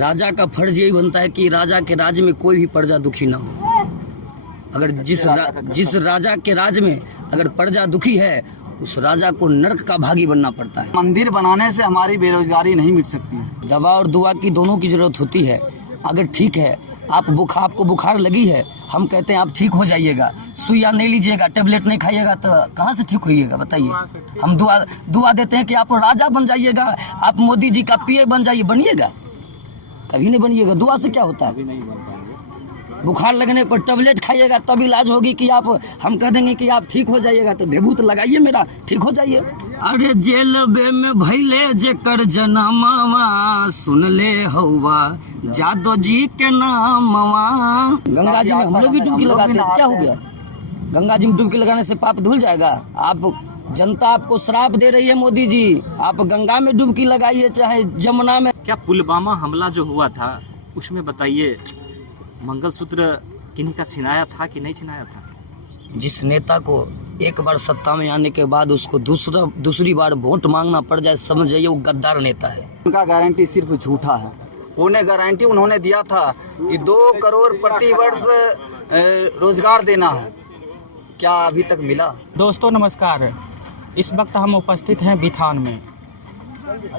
राजा का फर्ज यही बनता है कि राजा के राज्य में कोई भी प्रजा दुखी ना हो। अगर जिस राजा के राज्य में अगर प्रजा दुखी है, उस राजा को नरक का भागी बनना पड़ता है। मंदिर बनाने से हमारी बेरोजगारी नहीं मिट सकती है। दवा और दुआ की दोनों की जरूरत होती है। अगर ठीक है, आपको बुखार लगी है, हम कहते हैं आप ठीक हो जाइएगा, सुइया नहीं लीजिएगा, टेबलेट नहीं खाइएगा, तो कहाँ से ठीक होइएगा बताइए। हम दुआ देते हैं कि आप राजा बन जाइएगा, आप मोदी जी का पीए बन जाइए, बनिएगा? कभी नहीं बनिएगा। दुआ से क्या होता है? बुखार लगने पर टेबलेट खाइएगा तब इलाज होगी कि आप, हम कह देंगे कि आप ठीक हो जाइएगा, तो बेबूत लगाइए मेरा, ठीक हो जाइए। अरे जेल बे में भैले जेकर जनमवा, सुन ले हौवा जादो जी के नामवा। गंगा जी में हम लोग भी डुबकी लगाते हैं, क्या हो गया? गंगा जी में डुबकी लगाने से पाप धुल जाएगा? आप, जनता आपको श्राप दे रही है मोदी जी, आप गंगा में डुबकी लगाइए चाहे जमुना में। क्या पुलवामा हमला जो हुआ था उसमें बताइए, मंगलसूत्र किन्हीं का छिनाया था कि नहीं छिनाया था? जिस नेता को एक बार सत्ता में आने के बाद उसको दूसरी बार वोट मांगना पड़ जाए, समझ जाइए वो गद्दार नेता है। उनका गारंटी सिर्फ झूठा है। उन्हें गारंटी उन्होंने दिया था कि 2 करोड़ प्रति वर्ष रोजगार देना है, क्या अभी तक मिला? दोस्तों नमस्कार, इस वक्त हम उपस्थित हैं बिथान में,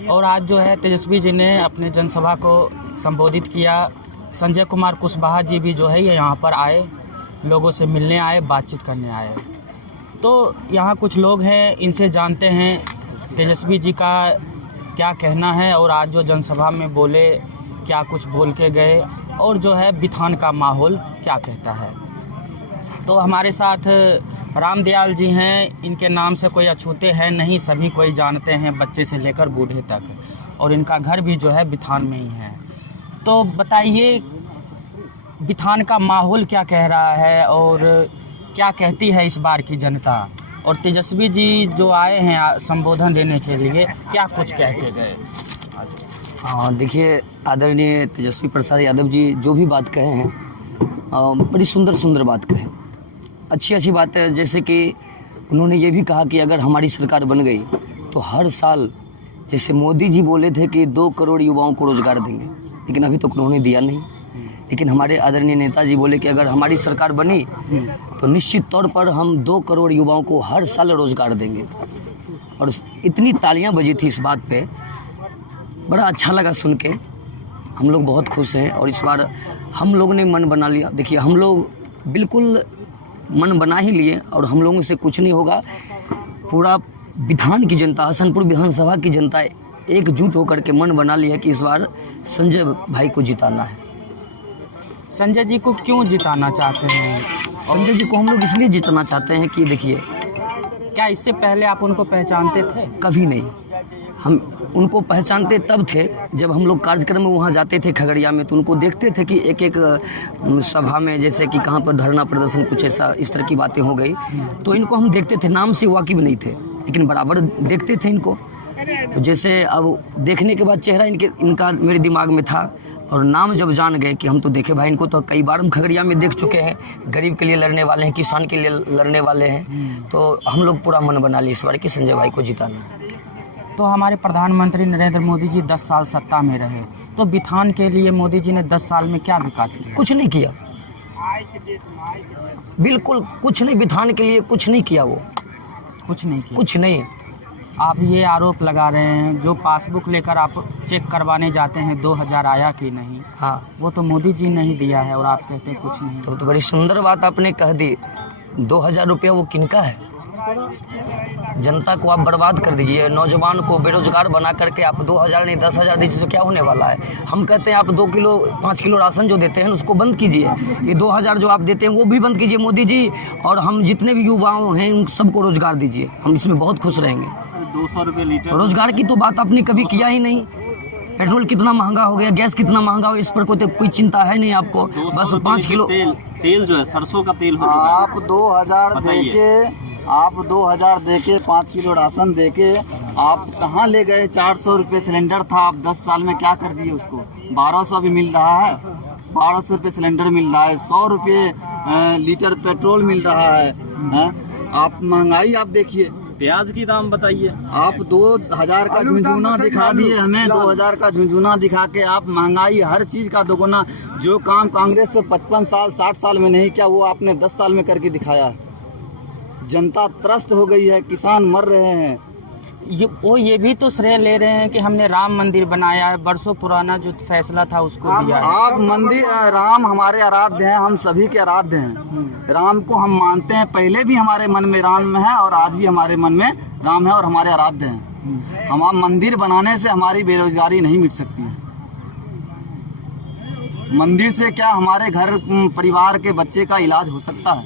और आज जो है तेजस्वी जी ने अपने जनसभा को संबोधित किया। संजय कुमार कुशवाहा जी भी जो है ये यहाँ पर आए, लोगों से मिलने आए, बातचीत करने आए। तो यहाँ कुछ लोग हैं, इनसे जानते हैं तेजस्वी जी का क्या कहना है, और आज जो जनसभा में बोले क्या कुछ बोल के गए, और जो है बिथान का माहौल क्या कहता है। तो हमारे साथ रामदयाल जी हैं, इनके नाम से कोई अछूते हैं नहीं, सभी कोई जानते हैं, बच्चे से लेकर बूढ़े तक, और इनका घर भी जो है बिथान में ही है। तो बताइए बिथान का माहौल क्या कह रहा है और क्या कहती है इस बार की जनता, और तेजस्वी जी जो आए हैं संबोधन देने के लिए क्या कुछ कह के गए। हाँ देखिए, आदरणीय तेजस्वी प्रसाद यादव जी जो भी बात कहे हैं, बड़ी सुंदर बात कहे, अच्छी बात है। जैसे कि उन्होंने ये भी कहा कि अगर हमारी सरकार बन गई तो हर साल, जैसे मोदी जी बोले थे कि 2 करोड़ युवाओं को रोज़गार देंगे, लेकिन अभी तक उन्होंने दिया नहीं। लेकिन हमारे आदरणीय नेताजी बोले कि अगर हमारी सरकार बनी तो निश्चित तौर पर हम 2 करोड़ युवाओं को हर साल रोज़गार देंगे। और इतनी तालियां बजी थी इस बात पे, बड़ा अच्छा लगा सुन के, हम लोग बहुत खुश हैं। और इस बार हम लोगों ने मन बना लिया। देखिए, हम लोग बिल्कुल मन बना ही लिए, और हम लोगों से कुछ नहीं होगा। पूरा बिथान की जनता, हसनपुर विधानसभा की जनता एकजुट होकर के मन बना लिया कि इस बार संजय भाई को जिताना है। संजय जी को क्यों जिताना चाहते हैं? संजय जी को हम लोग इसलिए जिताना चाहते हैं कि देखिए, क्या इससे पहले आप उनको पहचानते थे? कभी नहीं। हम उनको पहचानते तब थे जब हम लोग कार्यक्रम में वहाँ जाते थे खगड़िया में, तो उनको देखते थे कि एक सभा में, जैसे कि कहाँ पर धरना प्रदर्शन, कुछ ऐसा इस तरह की बातें हो गई, तो इनको हम देखते थे, नाम से वाकिफ नहीं थे, लेकिन बराबर देखते थे इनको। तो जैसे अब देखने के बाद चेहरा इनका मेरे दिमाग में था, और नाम जब जान गए कि हम तो देखे भाई इनको, तो कई बार हम खगड़िया में देख चुके हैं, गरीब के लिए लड़ने वाले हैं, किसान के लिए लड़ने वाले हैं। तो हम लोग पूरा मन बना लिया इस बार कि संजय भाई को जिताना है। तो हमारे प्रधानमंत्री नरेंद्र मोदी जी 10 साल सत्ता में रहे, तो बिथान के लिए मोदी जी ने 10 साल में क्या विकास किया? कुछ नहीं किया, बिल्कुल कुछ नहीं। बिथान के लिए कुछ नहीं किया, वो कुछ नहीं किया। कुछ नहीं। आप ये आरोप लगा रहे हैं, जो पासबुक लेकर आप चेक करवाने जाते हैं 2000 आया कि नहीं, हाँ, वो तो मोदी जी ने ही दिया है, और आप कहते हैं कुछ नहीं। तो बड़ी सुंदर बात आपने कह दी। 2000 रुपया वो किनका है? जनता को आप बर्बाद कर दीजिए, नौजवान को बेरोजगार बना करके आप 2000 नहीं 10,000 दीजिए तो क्या होने वाला है। हम कहते हैं आप 2 किलो 5 किलो राशन जो देते हैं उसको बंद कीजिए, ये 2000 जो आप देते हैं वो भी बंद कीजिए मोदी जी, और हम जितने भी युवाओं हैं उन सबको रोजगार दीजिए, हम इसमें बहुत खुश रहेंगे। 200 रुपये लीटर रोजगार की तो बात आपने कभी किया ही नहीं। पेट्रोल कितना महंगा हो गया, गैस कितना महंगा हो, इस पर कोई चिंता है नहीं आपको। बस 5 किलो तेल जो है सरसों का तेल हो चुका है। आप 2000 देके 5 किलो राशन देके आप कहाँ ले गए? 400 रुपये सिलेंडर था, आप 10 साल में क्या कर दिए उसको? 1200 अभी मिल रहा है, 1200 रुपये सिलेंडर मिल रहा है, 100 रुपये लीटर पेट्रोल मिल रहा है, आप महंगाई आप देखिए। प्याज की दाम बताइए। आप 2000 का झुंझुना दिखा दिए हमें, 2000 का झुंझुना दिखा के आप महंगाई हर चीज़ का दोगुना। जो काम कांग्रेस से 55 साल 60 साल में नहीं किया वो आपने 10 साल में करके दिखाया है। जनता त्रस्त हो गई है, किसान मर रहे हैं। ये भी तो श्रेय ले रहे हैं कि हमने राम मंदिर बनाया है, बरसों पुराना जो फैसला था उसको दिया है। आप मंदिर, राम हमारे आराध्य हैं, हम सभी के आराध्य हैं। राम को हम मानते हैं, पहले भी हमारे मन में राम है और आज भी हमारे मन में राम है और हमारे आराध्य हैं। हम मंदिर बनाने से हमारी बेरोजगारी नहीं मिट सकती है। मंदिर से क्या हमारे घर परिवार के बच्चे का इलाज हो सकता है?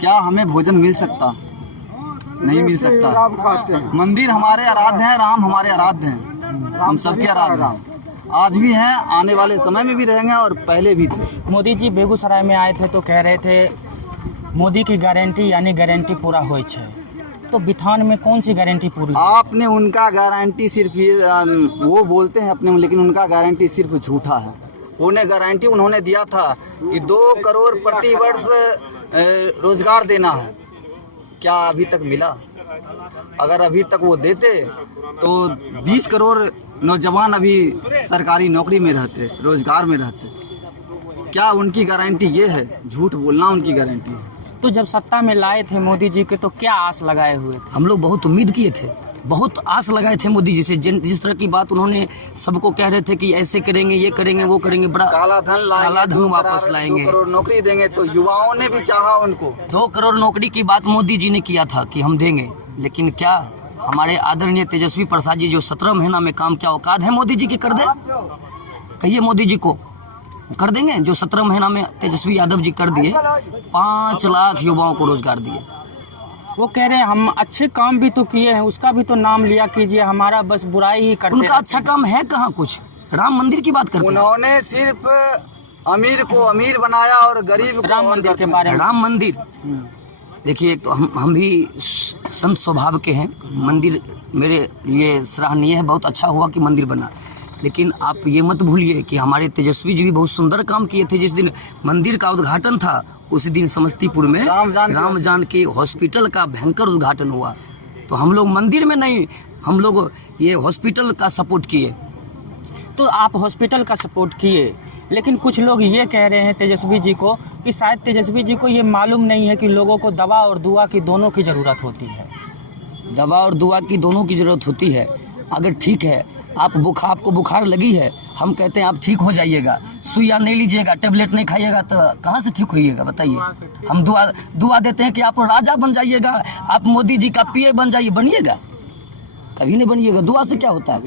क्या हमें भोजन मिल सकता? नहीं मिल सकता। मंदिर हमारे आराध्य हैं, राम हमारे आराध्य हैं, हम सबके आराध्य हैं, आज भी हैं, आने वाले समय में भी रहेंगे और पहले भी थे। मोदी जी बेगूसराय में आए थे तो कह रहे थे मोदी की गारंटी यानी गारंटी पूरा होई छे, तो बिथान में कौन सी गारंटी पूरी? आपने उनका गारंटी सिर्फ वो बोलते हैं अपने, लेकिन उनका गारंटी सिर्फ झूठा है। उन्हें गारंटी उन्होंने दिया था कि 2 करोड़ प्रति वर्ष रोजगार देना है, क्या अभी तक मिला? अगर अभी तक वो देते तो 20 करोड़ नौजवान अभी सरकारी नौकरी में रहते, रोजगार में रहते। क्या उनकी गारंटी ये है? झूठ बोलना उनकी गारंटी है। तो जब सत्ता में लाए थे मोदी जी के तो क्या आस लगाए हुए थे? हम लोग बहुत उम्मीद किए थे, बहुत आस लगाए थे मोदी जी से। जिस तरह की बात उन्होंने सबको कह रहे थे कि ऐसे करेंगे, ये करेंगे, वो करेंगे, बड़ा काला धन वापस लाएंगे, 2 करोड़ नौकरी देंगे, तो युवाओं ने भी चाहा उनको। 2 करोड़ नौकरी की बात मोदी जी ने किया था कि हम देंगे, लेकिन क्या हमारे आदरणीय तेजस्वी प्रसाद जी जो 17 महीना में काम, क्या औकात है मोदी जी की कर दे? कहिए मोदी जी को कर देंगे जो 17 महीना में तेजस्वी यादव जी कर दिए? 5 लाख युवाओं को रोजगार दिए। वो कह रहे हैं हम अच्छे काम भी तो किए हैं, उसका भी तो नाम लिया कीजिए, हमारा बस बुराई ही करते। उनका अच्छा काम है कहाँ? कुछ राम मंदिर की बात करते हैं। उन्होंने सिर्फ अमीर को अमीर बनाया और गरीब को राम मंदिर के बारे में। राम मंदिर देखिए, तो हम भी संत स्वभाव के हैं। मंदिर मेरे लिए सराहनीय है, बहुत अच्छा हुआ कि मंदिर बना, लेकिन आप ये मत भूलिए कि हमारे तेजस्वी जी भी बहुत सुंदर काम किए थे। जिस दिन मंदिर का उद्घाटन था उसी दिन समस्तीपुर में राम जानकी हॉस्पिटल का भयंकर उद्घाटन हुआ। तो हम लोग मंदिर में नहीं, हम लोग ये हॉस्पिटल का सपोर्ट किए। तो आप हॉस्पिटल का सपोर्ट किए, लेकिन कुछ लोग ये कह रहे हैं तेजस्वी जी को कि शायद तेजस्वी जी को ये मालूम नहीं है कि लोगों को दवा और दुआ की दोनों की ज़रूरत होती है। दवा और दुआ की दोनों की ज़रूरत होती है। अगर ठीक है, आपको बुखार लगी है, हम कहते हैं आप ठीक हो जाइएगा, सुइया नहीं लीजिएगा, टेबलेट नहीं खाइएगा, तो कहाँ से ठीक होइएगा बताइए? हम दुआ देते हैं कि आप राजा बन जाइएगा, आप मोदी जी का पीए बन जाइए, बनिएगा? कभी नहीं बनिएगा। दुआ से क्या होता है?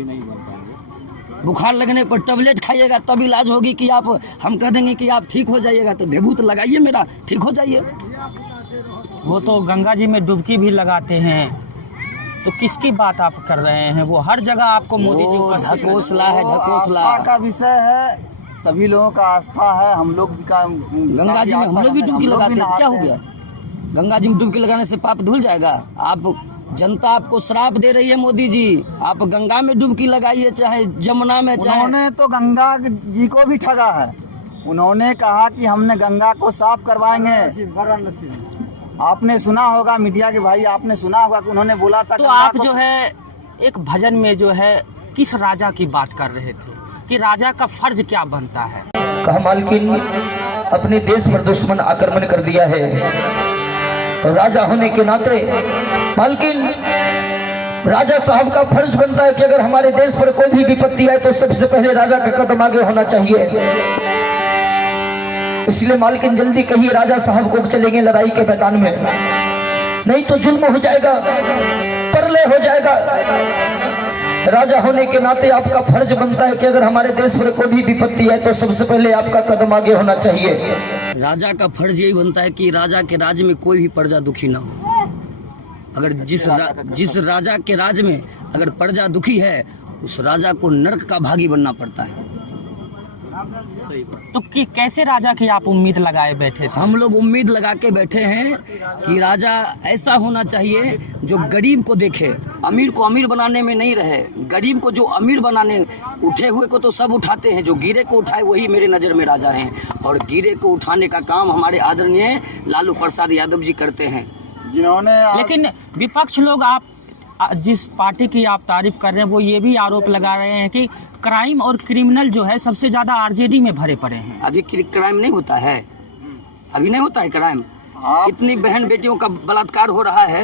बुखार लगने पर टेबलेट खाइएगा तब इलाज होगी कि आप, हम कह देंगे कि आप ठीक हो जाइएगा, तो बेबूत लगाइए मेरा, ठीक हो जाइए। वो तो गंगा जी में डुबकी भी लगाते हैं, तो किसकी बात आप कर रहे हैं? वो हर जगह आपको मोदी जी का ढकोसला है, ढकोसला आस्था का विषय है, सभी लोगों का आस्था है। हम लोग का गंगा जी में हम लोग भी डुबकी लगाते हैं, तो क्या हो गया? गंगा जी में डुबकी लगाने से पाप धुल जाएगा? आप जनता आपको श्राप दे रही है मोदी जी, आप गंगा में डुबकी लगाइए चाहे जमुना में, चाहे। उन्होंने तो गंगा जी को भी ठगा है। उन्होंने कहा कि हमने गंगा को साफ करवाएंगे। आपने सुना होगा, मीडिया के भाई, आपने सुना होगा कि उन्होंने बोला था। तो आप जो है एक भजन में जो है किस राजा की बात कर रहे थे कि राजा का फर्ज क्या बनता है? कहा मालकिन अपने देश पर दुश्मन आक्रमण कर दिया है, राजा होने के नाते मालकिन राजा साहब का फर्ज बनता है कि अगर हमारे देश पर कोई भी विपत्ति आए तो सबसे पहले राजा का कदम आगे होना चाहिए। इसलिए मालकिन जल्दी कहिए राजा साहब को चलेंगे लड़ाई के मैदान में। नहीं तो जुल्म हो जाएगा, प्रलय हो जाएगा। राजा होने के नाते आपका फर्ज बनता है कि अगर हमारे देश पर कोई भी विपत्ति है तो सबसे पहले आपका कदम आगे होना चाहिए। राजा का फर्ज यही बनता है कि राजा के राज्य में कोई भी प्रजा दुखी ना हो। अगर जिस राजा के राज्य में अगर प्रजा दुखी है, उस राजा को नरक का भागी बनना पड़ता है। तो कैसे राजा की आप उम्मीद लगाए बैठे थे? हम लोग उम्मीद लगा के बैठे हैं कि राजा ऐसा होना चाहिए जो गरीब को देखे, अमीर को अमीर बनाने में नहीं रहे। गरीब को जो अमीर बनाने, उठे हुए को तो सब उठाते हैं, जो गिरे को उठाए वही मेरे नज़र में राजा हैं। और गिरे को उठाने का काम हमारे आदरणीय लालू प्रसाद यादव जी करते हैं, जिन्होंने लेकिन विपक्ष लोग, आप जिस पार्टी की आप तारीफ कर रहे हैं, वो ये भी आरोप लगा रहे हैं कि क्राइम और क्रिमिनल जो है सबसे ज्यादा आरजेडी में भरे पड़े हैं। अभी क्राइम नहीं होता है, अभी नहीं होता है क्राइम। इतनी बहन बेटियों का बलात्कार हो रहा है।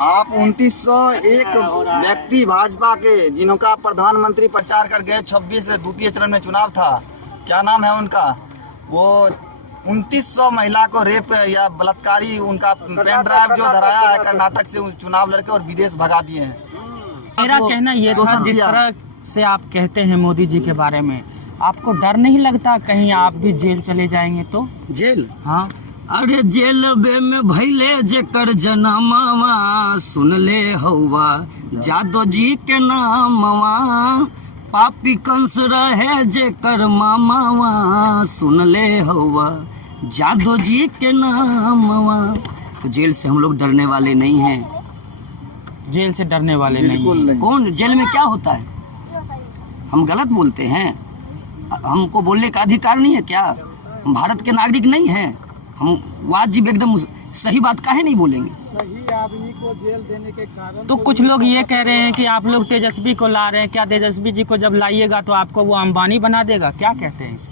आप 2901 व्यक्ति भाजपा के जिनका प्रधानमंत्री प्रचार कर गए, 26 द्वितीय चरण में चुनाव था, क्या नाम है उनका, वो 2900 महिला को रेप या बलात्कारी उनका पेन ड्राइव जो धराया है कर्नाटक से, चुनाव लड़के और विदेश भगा दिए हैं। मेरा कहना ये था, जिस तरह से आप कहते हैं मोदी जी के बारे में, आपको डर नहीं लगता कहीं आप भी जेल चले जाएंगे तो? जेल? हाँ। अरे जेल बे में भैले जेकर जनमावा, सुन ले हौवा जादो जी के नामवा, पापी कंस रहे जेकर मामावा, सुन ले हौवा जादो जी के नामवा। तो जेल से हम लोग डरने वाले नहीं हैं। जेल से डरने वाले नहीं। कौन जेल में क्या होता है? हम गलत बोलते हैं? हमको बोलने का अधिकार नहीं है क्या? हम भारत के नागरिक नहीं हैं? हम वाजिब एकदम सही बात काहे नहीं बोलेंगे? सही आदमी को जेल देने के कारण तो कुछ लोग ये कह रहे हैं कि आप लोग तेजस्वी को ला रहे हैं, क्या तेजस्वी जी को जब लाइएगा तो आपको वो अंबानी बना देगा? क्या कहते हैं इस पे?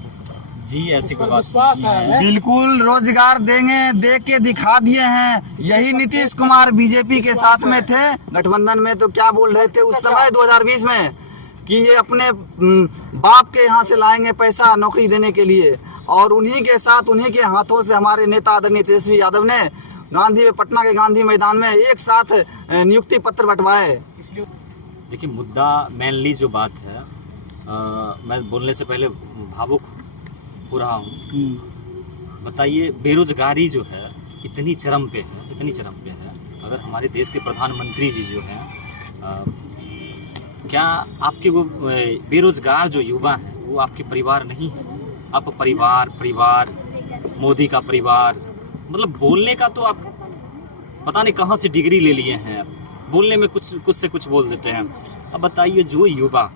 जी ऐसी कोई बात विश्वास है। बिल्कुल रोजगार देंगे, दे के दिखा दिए हैं। यही नीतीश कुमार बीजेपी के साथ में थे गठबंधन में, तो क्या बोल रहे थे उस समय 2020 में कि ये अपने बाप के यहाँ से लाएंगे पैसा नौकरी देने के लिए, और उन्हीं के साथ, उन्हीं के हाथों से हमारे नेता आदरणीय तेजस्वी यादव ने गांधी में, पटना के गांधी मैदान में एक साथ नियुक्ति पत्र बंटवाए। देखिए, मुद्दा मेनली जो बात है, मैं बोलने से पहले भावुक हो रहा हूँ। बताइए, बेरोजगारी जो है इतनी चरम पे है, इतनी चरम पे है। अगर हमारे देश के प्रधानमंत्री जी जो हैं, क्या आपके वो बेरोजगार जो युवा हैं वो आपके परिवार नहीं है? आप परिवार मोदी का परिवार, मतलब बोलने का तो आप पता नहीं कहाँ से डिग्री ले लिए हैं, बोलने में कुछ से कुछ बोल देते हैं। अब बताइए, जो युवा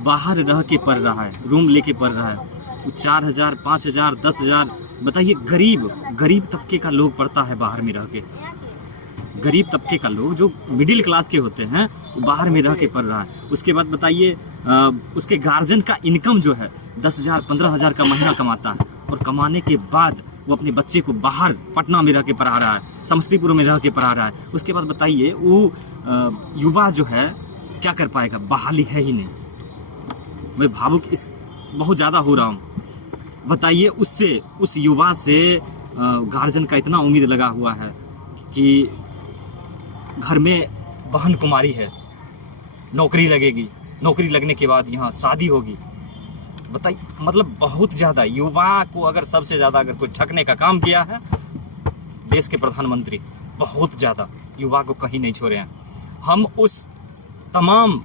बाहर रह के पढ़ रहा है, रूम लेके पढ़ रहा है, वो 4000, 5000, 10,000, बताइए गरीब तबके का लोग पढ़ता है बाहर में रह के। गरीब तबके का लोग जो मिडिल क्लास के होते हैं वो बाहर में रह के पढ़ रहा है। उसके बाद बताइए, उसके गार्जियन का इनकम जो है 10,000, 15,000 का महीना कमाता है, और कमाने के बाद वो अपने बच्चे को बाहर पटना में रह के पढ़ा रहा है, समस्तीपुर में रह के पढ़ा रहा है। उसके बाद बताइए, वो युवा जो है क्या कर पाएगा? बहाली है ही नहीं। मैं भावुक बहुत ज़्यादा हो रहा हूँ। बताइए, उस युवा से गार्जियन का इतना उम्मीद लगा हुआ है कि घर में बहन कुमारी है, नौकरी लगेगी, नौकरी लगने के बाद यहाँ शादी होगी। बताइए, मतलब बहुत ज़्यादा युवा को अगर सबसे ज़्यादा अगर कोई ठगने का काम किया है देश के प्रधानमंत्री, बहुत ज़्यादा युवा को कहीं नहीं छोड़े हैं। हम उस तमाम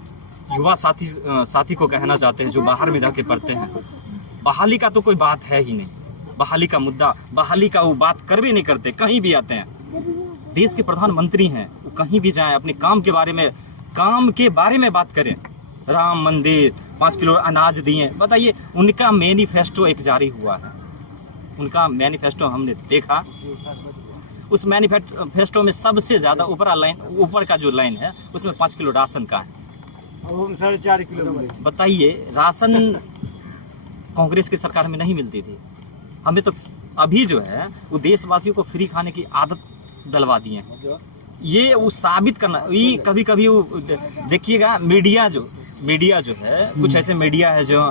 युवा साथी को कहना चाहते हैं जो बाहर में रह के पढ़ते हैं, बहाली का तो कोई बात है ही नहीं। बहाली का मुद्दा, बहाली का वो बात कर भी नहीं करते। कहीं भी आते हैं, देश के प्रधानमंत्री हैं, वो कहीं भी जाएं, अपने काम के बारे में बात करें। राम मंदिर, 5 किलो अनाज दिए। बताइए, उनका मैनिफेस्टो एक जारी हुआ है, उनका मैनिफेस्टो हमने देखा। उस मैनिफेस्टो में सबसे ज़्यादा ऊपर का जो लाइन है उसमें 5 किलो राशन का है। 4.5 किलो। बताइए, राशन कांग्रेस की सरकार में नहीं मिलती थी। हमें तो अभी जो है वो देशवासियों को फ्री खाने की आदत डलवा दी है। ये वो साबित करना, ये कभी वो देखिएगा, मीडिया जो है, कुछ ऐसे मीडिया है जो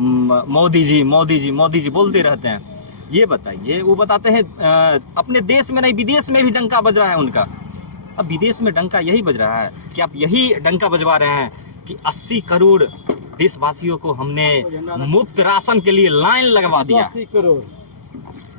मोदी जी बोलते रहते हैं। ये बताइए, वो बताते हैं अपने देश में नहीं विदेश में भी डंका बज रहा है उनका। अब विदेश में डंका यही बज रहा है कि आप यही डंका बजवा रहे हैं कि 80 करोड़ देशवासियों को हमने मुफ्त राशन के लिए लाइन लगवा दिया। 80 करोड़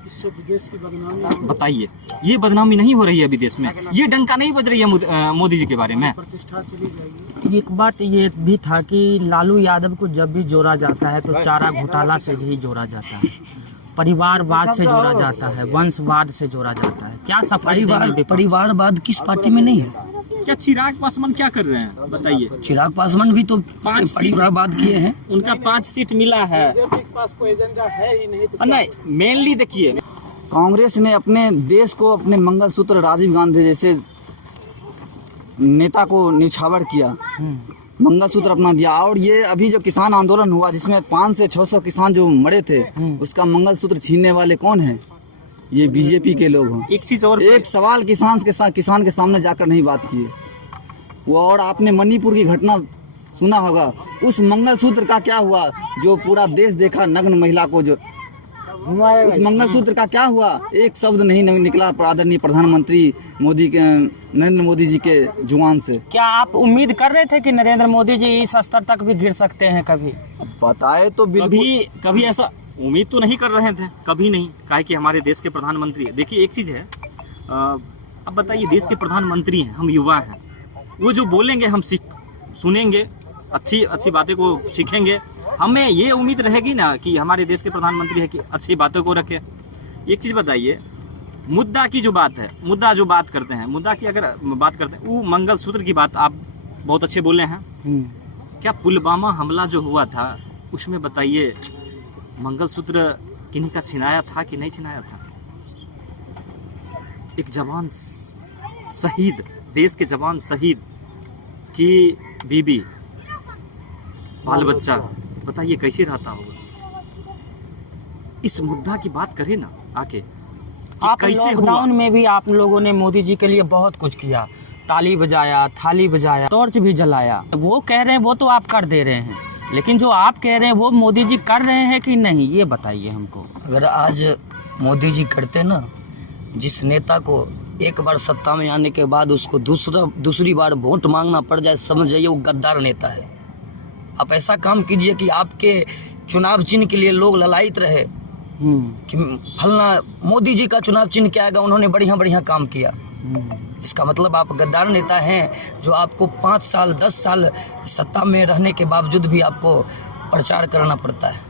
इससे विदेश की बदनामी, बताइए, ये बदनामी नहीं हो रही है विदेश में? ये डंका नहीं बज रही है मोदी जी के बारे में? प्रतिष्ठा चली जाएगी। एक बात ये भी था कि लालू यादव को जब भी जोड़ा जाता है तो चारा घोटाला से ही जोड़ा जाता है, परिवारवाद से जोड़ा जाता है, वंशवाद से जोड़ा जाता है। क्या सफाई परिवारवाद किस पार्टी में नहीं है? क्या चिराग पासवान क्या कर रहे हैं बताइए? चिराग पासवान भी तो 5 परिवारवाद किए हैं। उनका 5 सीट मिला है। बीजेपी के पास कोई एजेंडा है ही नहीं तो नहीं, मेनली देखिए, कांग्रेस ने अपने देश को अपने मंगलसूत्र राजीव गांधी जैसे नेता को निछावर किया, मंगलसूत्र अपना दिया। और ये अभी जो किसान आंदोलन हुआ जिसमें 500 से 600 किसान जो मरे थे, उसका मंगलसूत्र छीनने वाले कौन है? ये बीजेपी के लोग हैं। एक चीज और, एक सवाल किसान के सामने जाकर नहीं बात किए वो। और आपने मणिपुर की घटना सुना होगा, उस मंगलसूत्र का क्या हुआ जो पूरा देश देखा, नग्न महिला को जो, उस मंगलसूत्र का क्या हुआ? एक शब्द नहीं निकला आदरणीय प्रधानमंत्री मोदी के, नरेंद्र मोदी जी के जुबान से। क्या आप उम्मीद कर रहे थे कि नरेंद्र मोदी जी इस स्तर तक भी गिर सकते हैं कभी? बताए तो बिल्कुल कभी ऐसा उम्मीद तो नहीं कर रहे थे, कभी नहीं। काहे कि हमारे देश के प्रधानमंत्री, देखिए एक चीज़ है, अब बताइए, देश के प्रधानमंत्री हैं, हम युवा हैं, वो जो बोलेंगे हम सुनेंगे, अच्छी बातें को सीखेंगे। हमें ये उम्मीद रहेगी ना कि हमारे देश के प्रधानमंत्री है कि अच्छी बातों को रखें। एक चीज़ बताइए, मुद्दा की जो बात है, मुद्दा की अगर बात करते हैं, वो मंगलसूत्र की बात आप बहुत अच्छे बोले हैं। क्या पुलवामा हमला जो हुआ था उसमें बताइए मंगलसूत्र किन्हीं का छिनाया था कि नहीं छिनाया था? एक जवान शहीद, देश के जवान शहीद की बीबी, बाल बच्चा, बताइए कैसे रहता होगा? इस मुद्दा की बात करें ना आके, आप कैसे लॉकडाउन में भी आप लोगों ने मोदी जी के लिए बहुत कुछ किया, ताली बजाया, थाली बजाया, टॉर्च भी जलाया। वो कह रहे हैं वो तो आप कर दे रहे हैं, लेकिन जो आप कह रहे हैं वो मोदी जी कर रहे हैं कि नहीं, ये बताइए हमको। अगर आज मोदी जी करते ना, जिस नेता को एक बार सत्ता में आने के बाद उसको दूसरी बार वोट मांगना पड़ जाए, समझ जाइए वो गद्दार नेता है। आप ऐसा काम कीजिए कि आपके चुनाव चिन्ह के लिए लोग ललायित रहे कि फलना मोदी जी का चुनाव चिन्ह क्या आएगा, उन्होंने बढ़िया काम किया। इसका मतलब आप गद्दार नेता हैं, जो आपको 5 साल 10 साल सत्ता में रहने के बावजूद भी आपको प्रचार करना पड़ता है।